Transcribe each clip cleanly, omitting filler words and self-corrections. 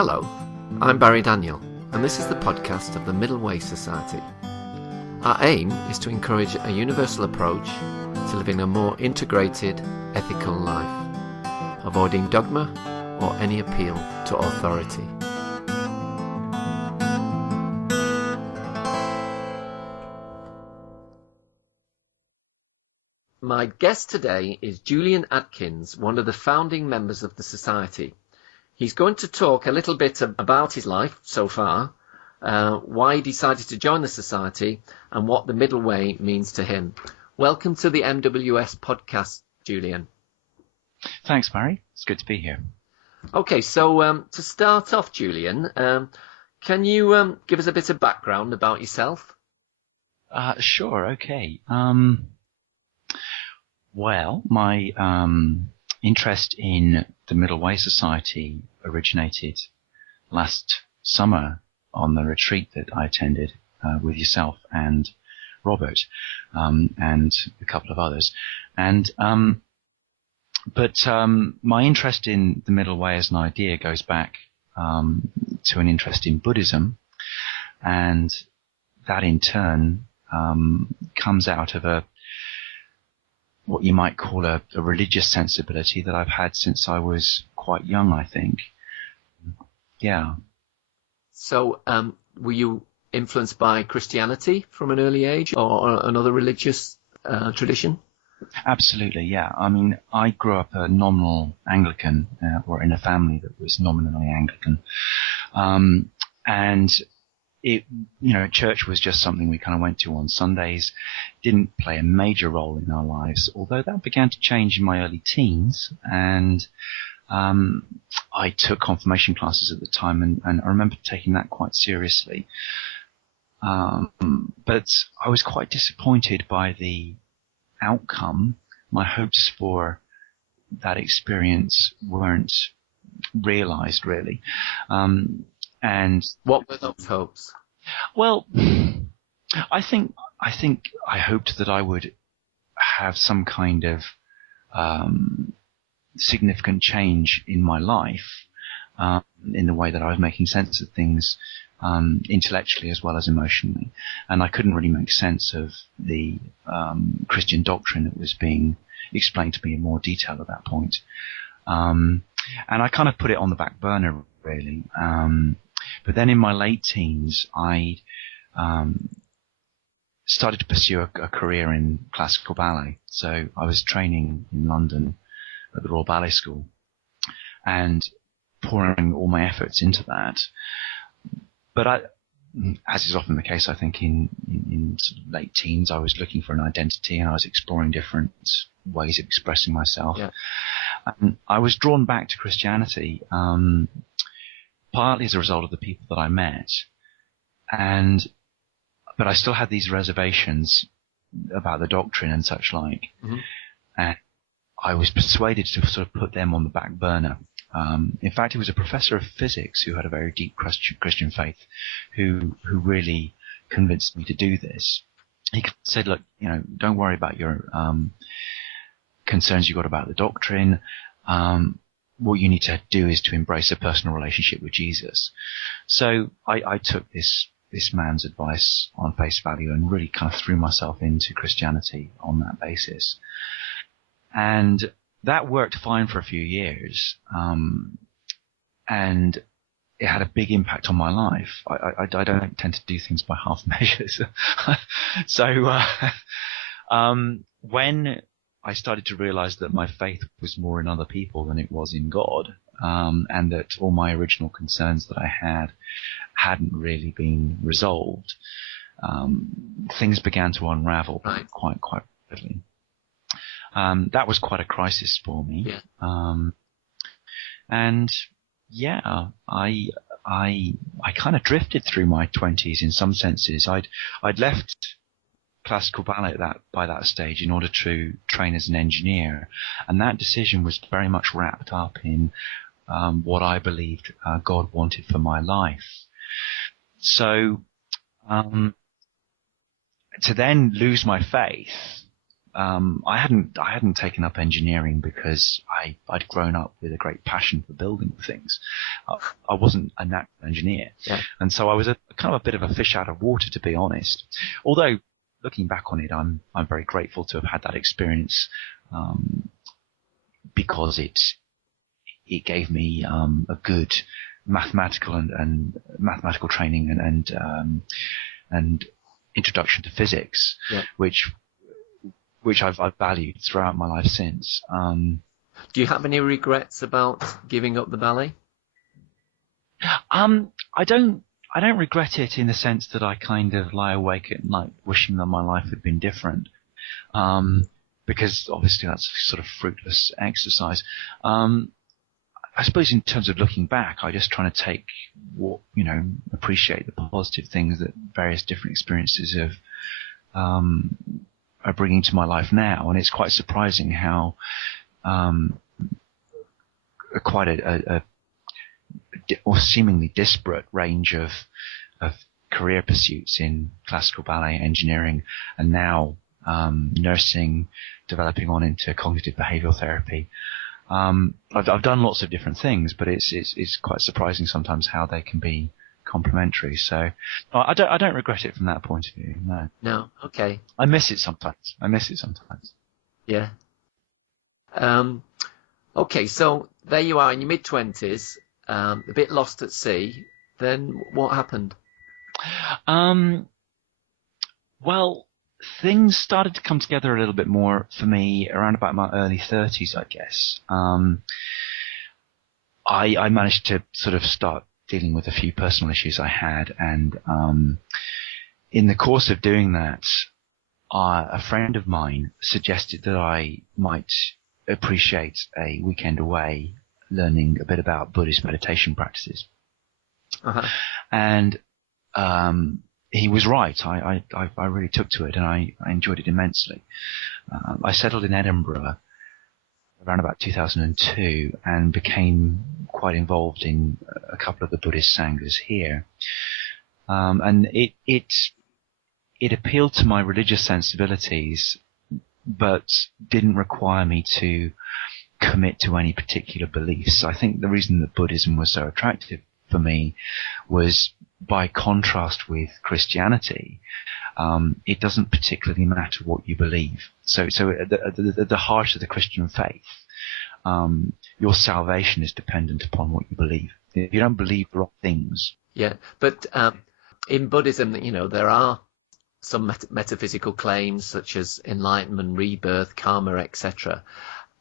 Hello, I'm Barry Daniel, and this is the podcast of the Middle Way Society. Our aim is to encourage a universal approach to living a more integrated, ethical life, avoiding dogma or any appeal to authority. My guest today is Julian Adkins, one of the founding members of the Society. He's going to talk a little bit about his life so far, why he decided to join the Society, and what the Middle Way means to him. Welcome to the MWS Podcast, Julian. Thanks, Barry. It's good to be here. Okay, so to start off, Julian, can you give us a bit of background about yourself? Sure, okay. Well, my interest in the Middle Way Society originated last summer on the retreat that I attended with yourself and Robert and a couple of others. And but my interest in the Middle Way as an idea goes back to an interest in Buddhism, and that in turn comes out of what you might call a religious sensibility that I've had since I was quite young, I think. Yeah. So, were you influenced by Christianity from an early age, or another religious tradition? Absolutely, yeah. I mean, I grew up a nominal Anglican, or in a family that was nominally Anglican. And church was just something we kind of went to on Sundays. Didn't play a major role in our lives, although that began to change in my early teens. And I took confirmation classes at the time, and I remember taking that quite seriously. But I was quite disappointed by the outcome. My hopes for that experience weren't realized, really. And what were those hopes? Well, I think I hoped that I would have some kind of significant change in my life, in the way that I was making sense of things, intellectually as well as emotionally. And I couldn't really make sense of the Christian doctrine that was being explained to me in more detail at that point. And I kind of put it on the back burner, really. But then in my late teens, I started to pursue a career in classical ballet. So I was training in London at the Royal Ballet School and pouring all my efforts into that. But as is often the case, I think in sort of late teens, I was looking for an identity, and I was exploring different ways of expressing myself. Yeah. And I was drawn back to Christianity, partly as a result of the people that I met, but I still had these reservations about the doctrine and such like, and I was persuaded to sort of put them on the back burner. In fact, it was a professor of physics who had a very deep Christian faith who really convinced me to do this. He said, look, don't worry about your concerns you got about the doctrine. What you need to do is to embrace a personal relationship with Jesus. So I took this man's advice on face value and really kind of threw myself into Christianity on that basis. And that worked fine for a few years. And it had a big impact on my life. I don't tend to do things by half measures. So when I started to realize that my faith was more in other people than it was in God, and that all my original concerns that I hadn't really been resolved, things began to unravel quite rapidly. That was quite a crisis for me. Yeah. And yeah, I kind of drifted through my 20s in some senses. I'd left classical ballet by that stage in order to train as an engineer, and that decision was very much wrapped up in what I believed God wanted for my life. So to then lose my faith I hadn't taken up engineering because I'd grown up with a great passion for building things. I wasn't a natural engineer, and so I was a kind of a bit of a fish out of water, to be honest. Although looking back on it, I'm very grateful to have had that experience, because it gave me a good mathematical and mathematical training and introduction to physics, which I've valued throughout my life since. Do you have any regrets about giving up the ballet? I don't regret it in the sense that I kind of lie awake at night wishing that my life had been different, because obviously that's sort of fruitless exercise. I suppose in terms of looking back, I just trying to take appreciate the positive things that various different experiences are bringing to my life now, and it's quite surprising how quite a seemingly disparate range of career pursuits in classical ballet, engineering, and now nursing, developing on into cognitive behavioural therapy. I've done lots of different things, but it's quite surprising sometimes how they can be complementary. So I don't regret it from that point of view. No. No. Okay. I miss it sometimes. Yeah. Okay. So there you are in your mid-20s, a bit lost at sea. Then what happened? Well, things started to come together a little bit more for me around about my early 30s, I guess. I managed to sort of start dealing with a few personal issues I had, and in the course of doing that, a friend of mine suggested that I might appreciate a weekend away learning a bit about Buddhist meditation practices. And he was right. I really took to it, and I enjoyed it immensely. I settled in Edinburgh around about 2002 and became quite involved in a couple of the Buddhist sanghas here. And it appealed to my religious sensibilities, but didn't require me to commit to any particular beliefs. I think the reason that Buddhism was so attractive for me was, by contrast with Christianity, it doesn't particularly matter what you believe. So at the heart of the Christian faith, your salvation is dependent upon what you believe. If you don't believe the right things. Yeah, but in Buddhism, there are some metaphysical claims such as enlightenment, rebirth, karma, etc.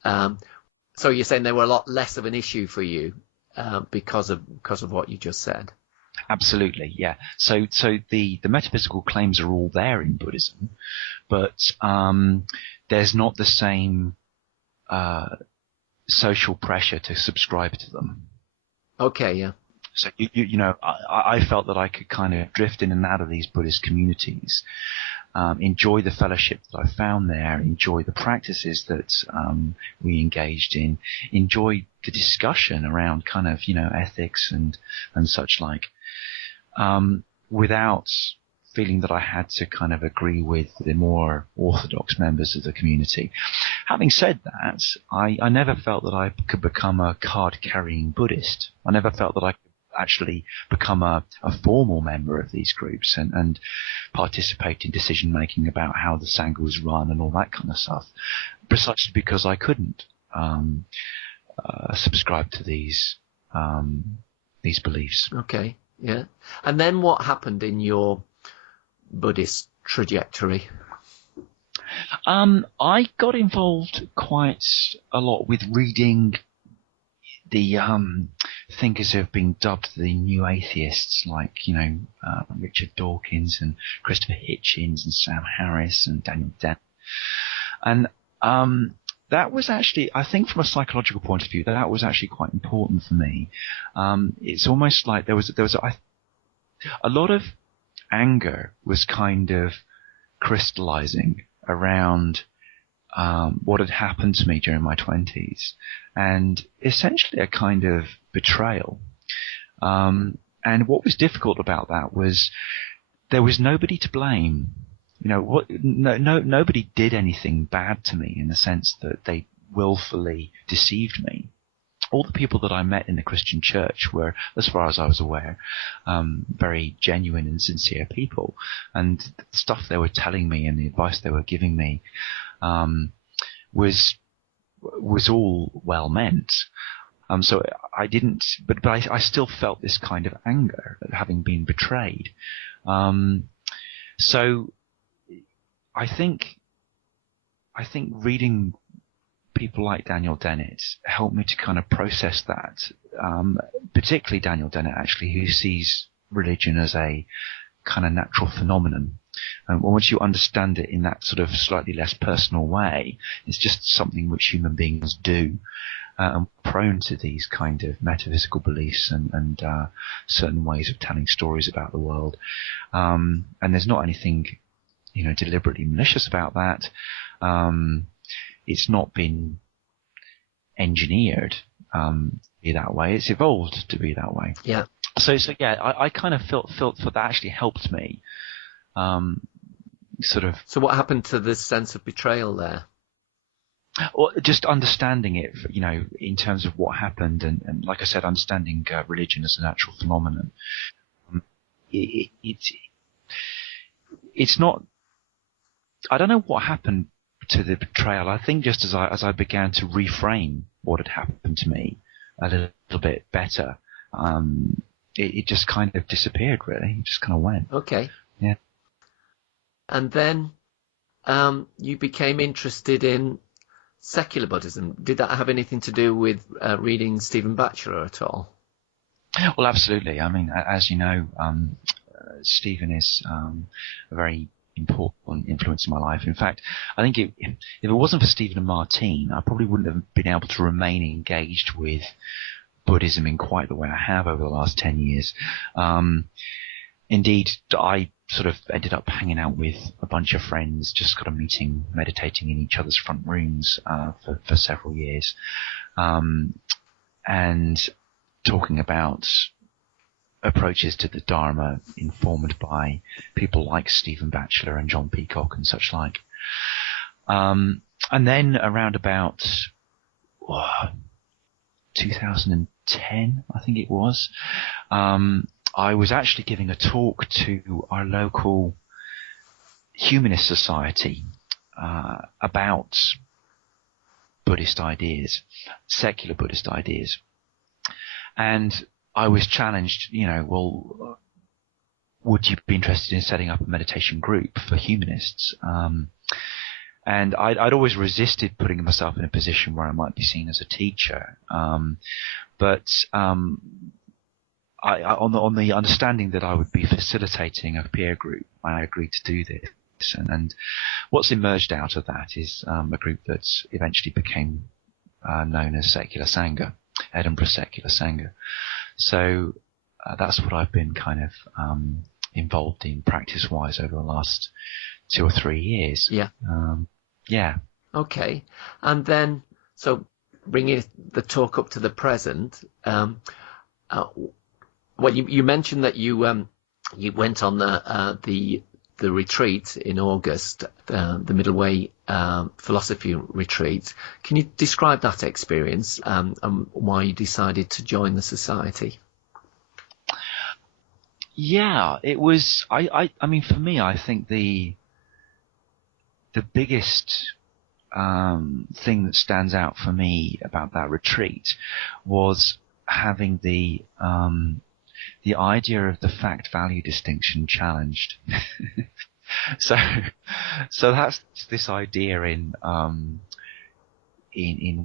So you're saying they were a lot less of an issue for you because of what you just said. Absolutely, yeah. So the metaphysical claims are all there in Buddhism, but there's not the same social pressure to subscribe to them. Okay, yeah. So I felt that I could kind of drift in and out of these Buddhist communities, enjoy the fellowship that I found there, enjoy the practices that we engaged in, enjoy the discussion around kind of ethics and such like, without feeling that I had to kind of agree with the more orthodox members of the community. Having said that, I never felt that I could become a card-carrying Buddhist. I never felt that I could actually become a formal member of these groups and participate in decision-making about how the Sangha was run and all that kind of stuff, precisely because I couldn't subscribe to these beliefs. Okay, yeah. And then what happened in your Buddhist trajectory? I got involved quite a lot with reading the thinkers who have been dubbed the new atheists, like Richard Dawkins and Christopher Hitchens and Sam Harris and Daniel Dennett. And that was actually, I think from a psychological point of view, that was actually quite important for me. It's almost like there was a lot of anger was kind of crystallizing around what had happened to me during my 20s, and essentially a kind of betrayal. And what was difficult about that was there was nobody to blame. nobody did anything bad to me in the sense that they willfully deceived me. All the people that I met in the Christian church were, as far as I was aware, very genuine and sincere people. And the stuff they were telling me and the advice they were giving me was all well meant. So I didn't, but I still felt this kind of anger at having been betrayed. So I think reading people like Daniel Dennett helped me to kind of process that, particularly Daniel Dennett, actually, who sees religion as a kind of natural phenomenon. And once you understand it in that sort of slightly less personal way, it's just something which human beings do, and prone to these kind of metaphysical beliefs and certain ways of telling stories about the world. And there's not anything, deliberately malicious about that. It's not been engineered to be that way. It's evolved to be that way. Yeah. So yeah, I kind of felt that actually helped me. Sort of. So what happened to this sense of betrayal there? Well, just understanding it, in terms of what happened, and like I said, understanding religion as a natural phenomenon. It's not. I don't know what happened to the betrayal. I think just as I began to reframe what had happened to me a little bit better, it just kind of disappeared. Really, it just kind of went. Okay. Yeah. And then you became interested in secular Buddhism. Did that have anything to do with reading Stephen Batchelor at all? Well, absolutely. I mean, as you know, Stephen is a very important influence in my life. In fact, I think if it wasn't for Stephen and Martine, I probably wouldn't have been able to remain engaged with Buddhism in quite the way I have over the last 10 years. Indeed, I sort of ended up hanging out with a bunch of friends, just kind of meeting, meditating in each other's front rooms for several years, and talking about approaches to the Dharma informed by people like Stephen Batchelor and John Peacock and such like. And then around about 2010, I think it was, I was actually giving a talk to our local humanist society about Buddhist ideas, secular Buddhist ideas. And I was challenged, well, would you be interested in setting up a meditation group for humanists? And I'd always resisted putting myself in a position where I might be seen as a teacher. But on the understanding that I would be facilitating a peer group, I agreed to do this. And what's emerged out of that is a group that eventually became known as Secular Sangha, Edinburgh Secular Sangha. So that's what I've been kind of involved in practice-wise over the last 2 or 3 years. Yeah. Yeah. Okay. And then, so bringing the talk up to the present, well, you mentioned that you went on the retreat in August, the Middle Way philosophy retreat. Can you describe that experience and why you decided to join the society? Yeah, it was. I mean, for me, I think the biggest thing that stands out for me about that retreat was having the idea of the fact-value distinction challenged. so that's this idea in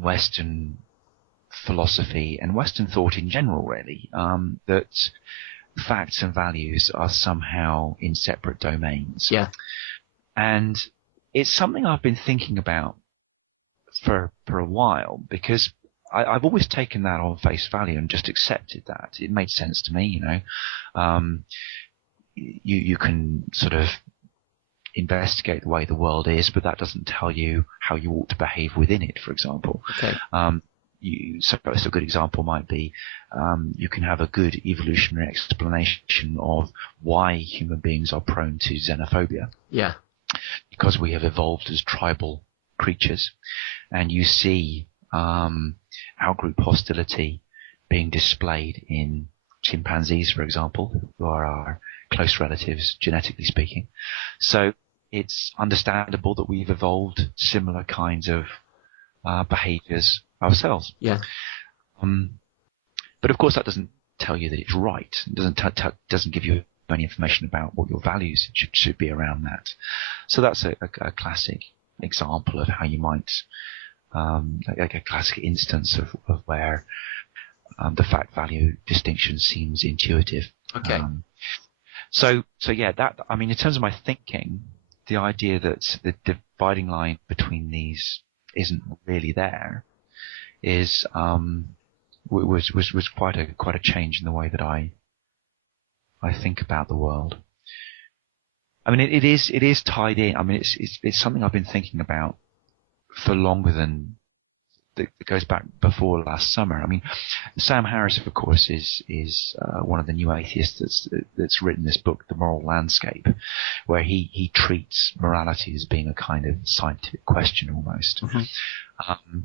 Western philosophy and Western thought in general, really, that facts and values are somehow in separate domains. Yeah. And it's something I've been thinking about for a while, because I've always taken that on face value and just accepted that. It made sense to me, You can sort of investigate the way the world is, but that doesn't tell you how you ought to behave within it, for example. Okay. So a good example might be you can have a good evolutionary explanation of why human beings are prone to xenophobia. Yeah. because we have evolved as tribal creatures, and you see outgroup hostility being displayed in chimpanzees, for example, who are our close relatives, genetically speaking. So it's understandable that we've evolved similar kinds of behaviors ourselves. Yeah. But of course, that doesn't tell you that it's right. It doesn't give you any information about what your values should be around that. So that's a classic example of how you might, like a classic instance of where the fact-value distinction seems intuitive. Okay. So yeah, that, I mean, in terms of my thinking, the idea that the dividing line between these isn't really there is was quite a change in the way that I think about the world. I mean, it is tied in. I mean, it's something I've been thinking about for longer than it goes back before last summer. I mean, Sam Harris, of course, is one of the new atheists that's written this book, The Moral Landscape, where he treats morality as being a kind of scientific question almost. Mm-hmm.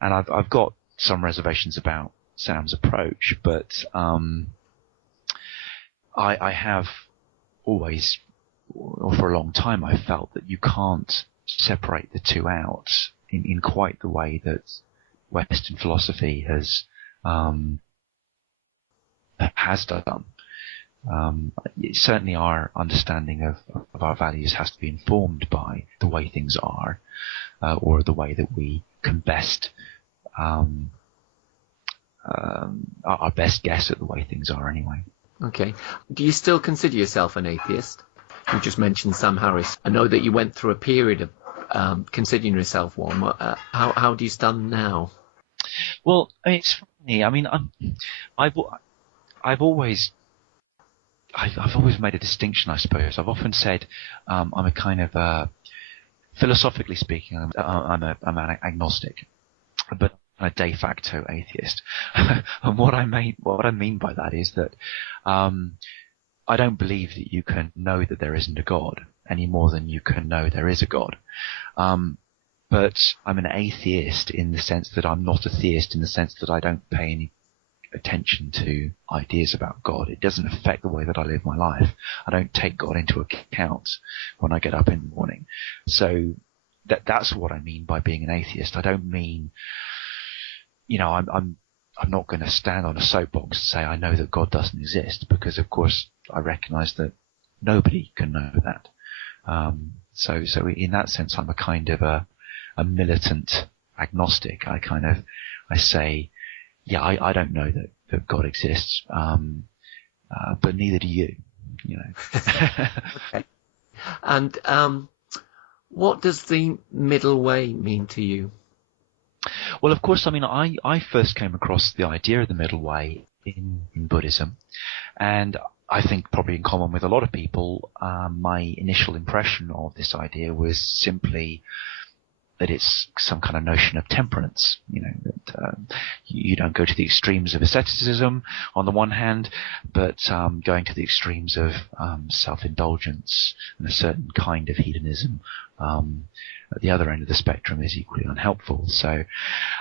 And I've got some reservations about Sam's approach, but I have always, or for a long time, I felt that you can't separate the two out in quite the way that Western philosophy has done. Certainly our understanding of our values has to be informed by the way things are, or the way that we can best our best guess at the way things are anyway. Okay. Do you still consider yourself an atheist? You just mentioned Sam Harris. I know that you went through a period of considering yourself one. How do you stand now? Well, it's funny. I mean, I've always made a distinction, I suppose. I've often said I'm a kind of philosophically speaking, I'm an agnostic, but a de facto atheist. And what I mean by that is that I don't believe that you can know that there isn't a God any more than you can know there is a God. But I'm an atheist in the sense that I'm not a theist in the sense that I don't pay any attention to ideas about God. It doesn't affect the way that I live my life. I don't take God into account when I get up in the morning. So that's what I mean by being an atheist. I don't mean, I'm not going to stand on a soapbox and say I know that God doesn't exist, because of course I recognize that nobody can know that. So in that sense, I'm a kind of a militant agnostic. I say, yeah, I don't know that God exists, but neither do you. Okay. And what does the middle way mean to you? Well, of course, I mean, I first came across the idea of the middle way in Buddhism, and I think probably in common with a lot of people, my initial impression of this idea was simply that it's some kind of notion of temperance, that you don't go to the extremes of asceticism on the one hand, but going to the extremes of self-indulgence and a certain kind of hedonism at the other end of the spectrum is equally unhelpful. So,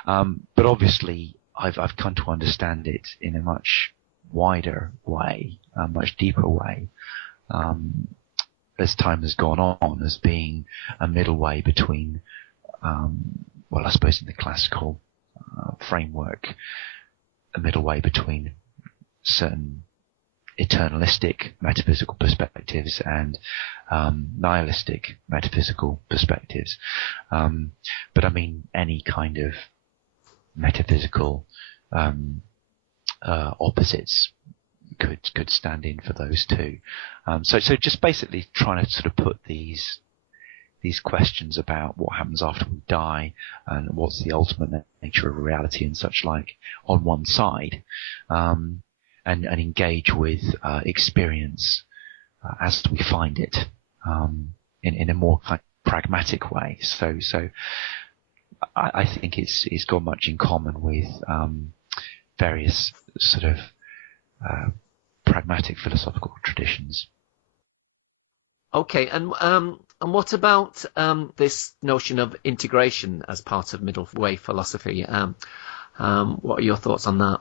but obviously I've come to understand it in a much wider way, a much deeper way, as time has gone on, as being a middle way between I suppose in the classical framework, a middle way between certain eternalistic metaphysical perspectives and nihilistic metaphysical perspectives. But I mean, any kind of metaphysical opposites could stand in for those two. So just basically trying to sort of put these questions about what happens after we die and what's the ultimate nature of reality and such like on one side, and engage with experience as we find it, in a more kind of pragmatic way. So I think it's got much in common with various sort of pragmatic philosophical traditions. Okay, and what about this notion of integration as part of middle way philosophy? What are your thoughts on that?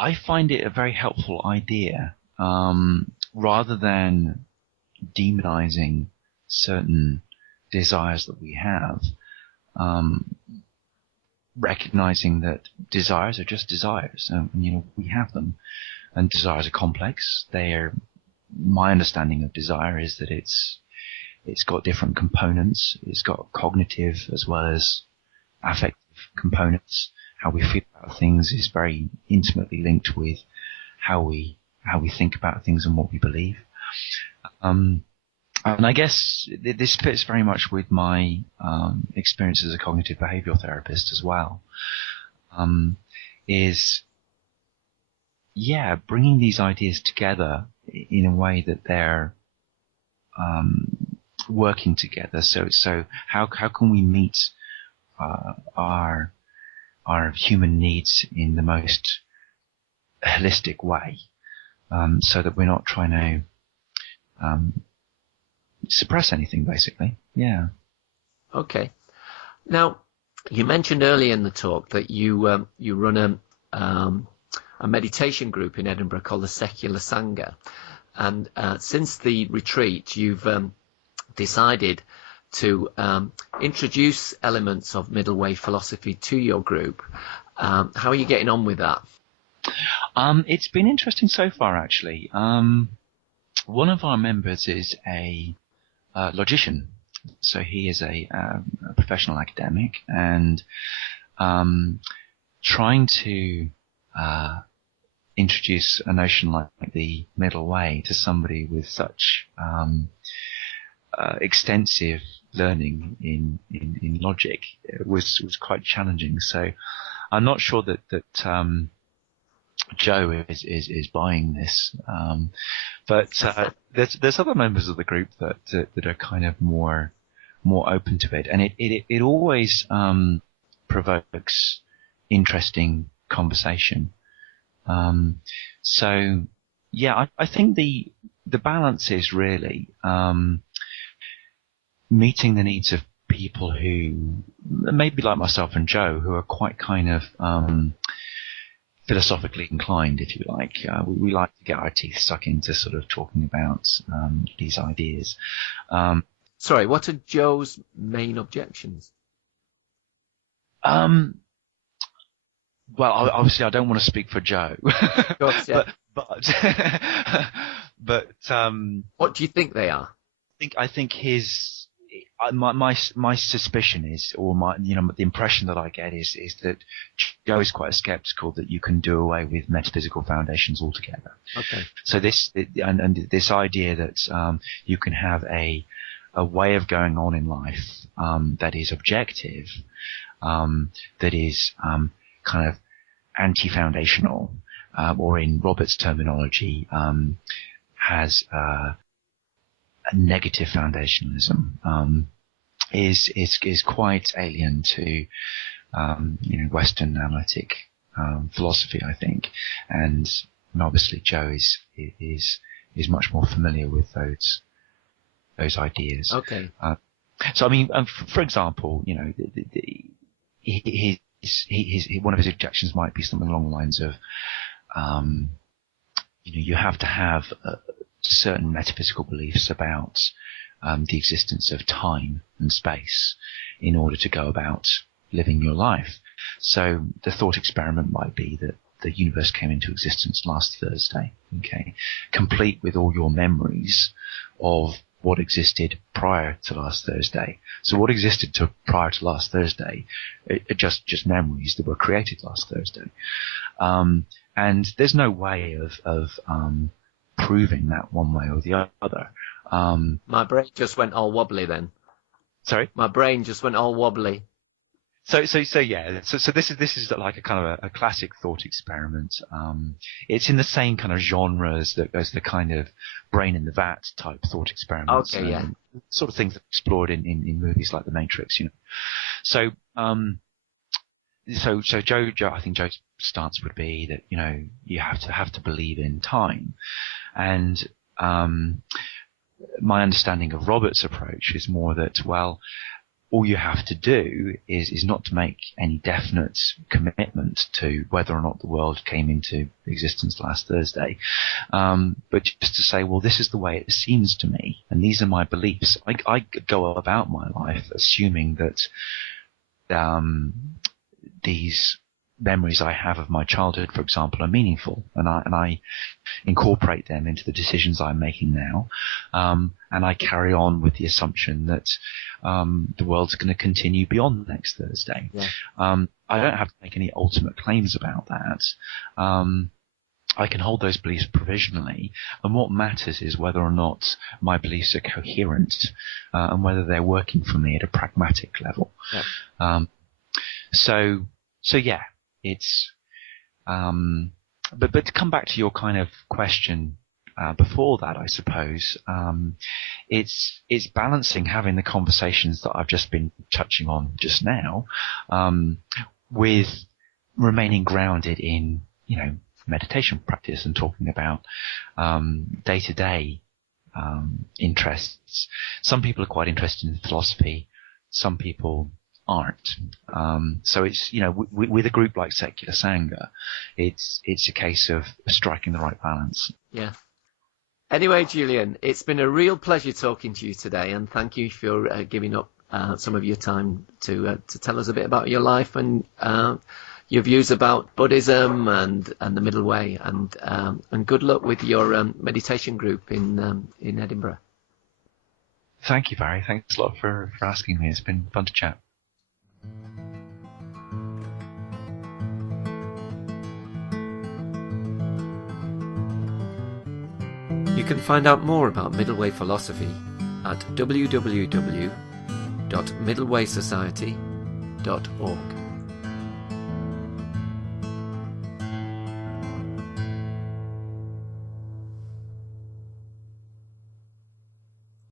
I find it a very helpful idea, rather than demonizing certain desires that we have, recognizing that desires are just desires, and we have them, and desires are complex. My understanding of desire is that it's got different components. It's got cognitive as well as affective components. How we feel about things is very intimately linked with how we think about things and what we believe. And I guess this fits very much with my experience as a cognitive behavioral therapist as well. Bringing these ideas together in a way that they're working together. So how can we meet our human needs in the most holistic way, so that we're not trying to suppress anything, basically. Yeah. Okay. Now, you mentioned earlier in the talk that you run a meditation group in Edinburgh called the Secular Sangha, and since the retreat, you've decided to introduce elements of middle way philosophy to your group. How are you getting on with that? It's been interesting so far, actually. One of our members is a logician, so he is a professional academic, and trying to introduce a notion like the middle way to somebody with such extensive learning in logic was quite challenging. So I'm not sure that Joe is buying this, but there's other members of the group that are kind of more open to it, and it always provokes interesting conversation. So yeah, I think the balance is really meeting the needs of people who maybe like myself and Joe, who are quite kind of philosophically inclined, if you like. We like to get our teeth stuck into sort of talking about these ideas. Sorry, what are Joe's main objections? Well, obviously, I don't want to speak for Joe, Course, yeah. but what do you think they are? I think my suspicion is, or the impression that I get is that Joe is quite skeptical that you can do away with metaphysical foundations altogether. Okay. So this idea that you can have a way of going on in life that is objective, that is kind of anti-foundational, or in Robert's terminology, has a negative foundationalism, is quite alien to Western analytic philosophy, I think, and obviously Joe is much more familiar with those ideas. Okay. So I mean, for example, one of his objections might be something along the lines of, you have to have certain metaphysical beliefs about the existence of time and space in order to go about living your life. So the thought experiment might be that the universe came into existence last Thursday, okay, complete with all your memories of what existed prior to last Thursday. So what existed prior to last Thursday are just memories that were created last Thursday. And there's no way of proving that one way or the other. My brain just went all wobbly then. Sorry? My brain just went all wobbly. So yeah. So this is like a kind of a classic thought experiment. It's in the same kind of genre as the kind of brain in the vat type thought experiments. Okay, yeah. Sort of things that are explored in movies like The Matrix, So Joe, I think Joe's stance would be that you have to believe in time, and my understanding of Robert's approach is more that, well, all you have to do is not to make any definite commitment to whether or not the world came into existence last Thursday, but just to say, well, this is the way it seems to me, and these are my beliefs. I go about my life assuming that these memories I have of my childhood, for example, are meaningful, and I incorporate them into the decisions I'm making now, and I carry on with the assumption that the world's going to continue beyond next Thursday. Yeah. I don't have to make any ultimate claims about that. I can hold those beliefs provisionally, and what matters is whether or not my beliefs are coherent, and whether they're working for me at a pragmatic level. Yeah. So yeah, it's, but to come back to your kind of question, before that, I suppose, it's balancing having the conversations that I've just been touching on just now, with remaining grounded in, meditation practice and talking about, day-to-day, interests. Some people are quite interested in philosophy. Some people aren't. So it's, with a group like Secular Sangha, it's a case of striking the right balance. Yeah. Anyway, Julian, it's been a real pleasure talking to you today, and thank you for giving up some of your time to tell us a bit about your life and your views about Buddhism and the middle way, and good luck with your meditation group in Edinburgh. Thank you, Barry. Thanks a lot for asking me. It's been fun to chat. You can find out more about Middle Way philosophy at www.middlewaysociety.org.